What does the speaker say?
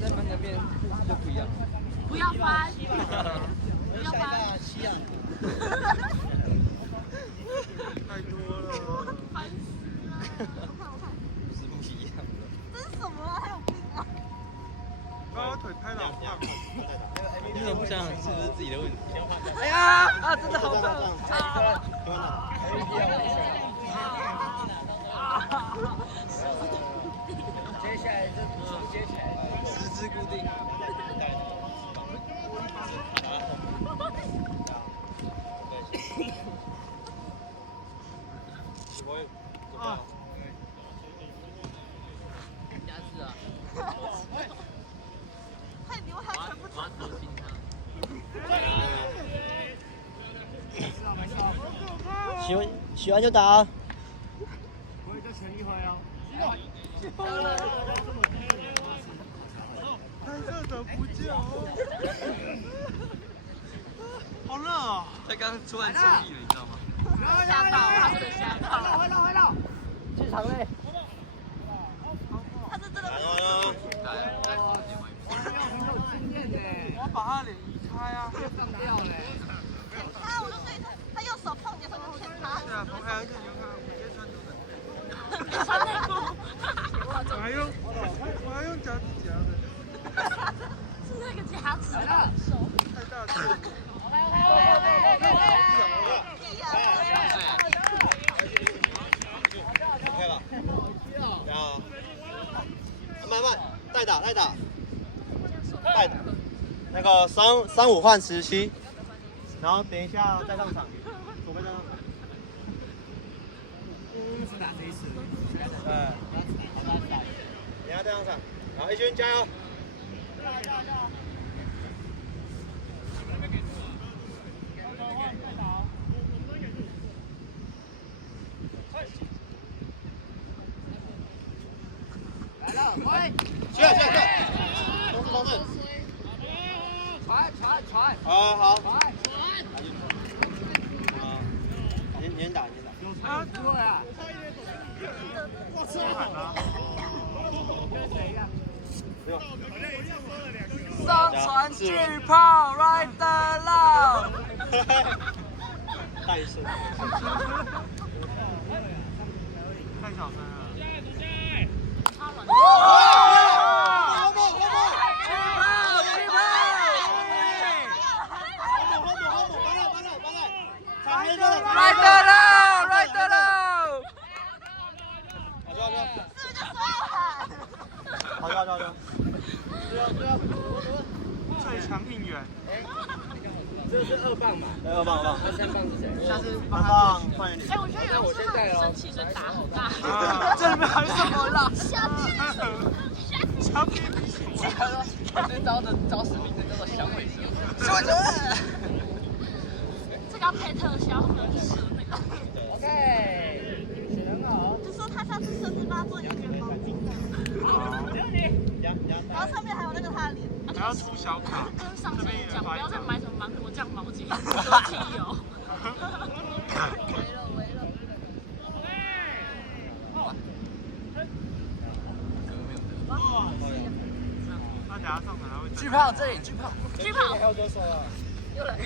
在那边就不一样。不要翻，不要翻。太多了，烦死了。是不一样的。这是什么啊？还有病啊！把我腿拍到好胖。你怎么不想想是不是自己的问题？哎呀啊，真的好棒！接下来就接起来，十字固定。啊！牙齿啊！快点，我还传不传？喜欢就打啊！我也在全力挥啊！太热的不救，好热啊！他刚突然出力了，你知道吗？吓到，他真的吓到。回到，剧场内。他是真的不是。我要把他脸移开啊！骗他，我就对他用手碰你的时候就骗他。对啊，从还有一点有看，我直接穿牛仔。别穿内裤。我还用脚趾夹的。是那个夹子的手。太大了。OK 吧？然后慢慢代打，那个3-5换17，然后等一下再上场，准备再上场。是打这一次。对，等一下再上场，然后一群加油！去，同志，传，好，连打，啊，对啊。我操！上传巨炮 ，Rider 浪。带声。太小声了。最强应援。这是2棒吧2棒，那3棒是谁？下次2棒换人。哎，我觉得有人是很生气，就打好大。这里面还有什么啦？小屁屁。这招使名字叫做响尾蛇。这个要配特效，很适那个。OK， 写得很好。就说他上次设置帮他做一个毛巾的，然后上面还有那个他的脸。还要出小卡。跟上次讲，不要再买什么芒果酱毛巾，多汽油。他等下上场还会。巨炮这里，巨炮。巨炮。又来。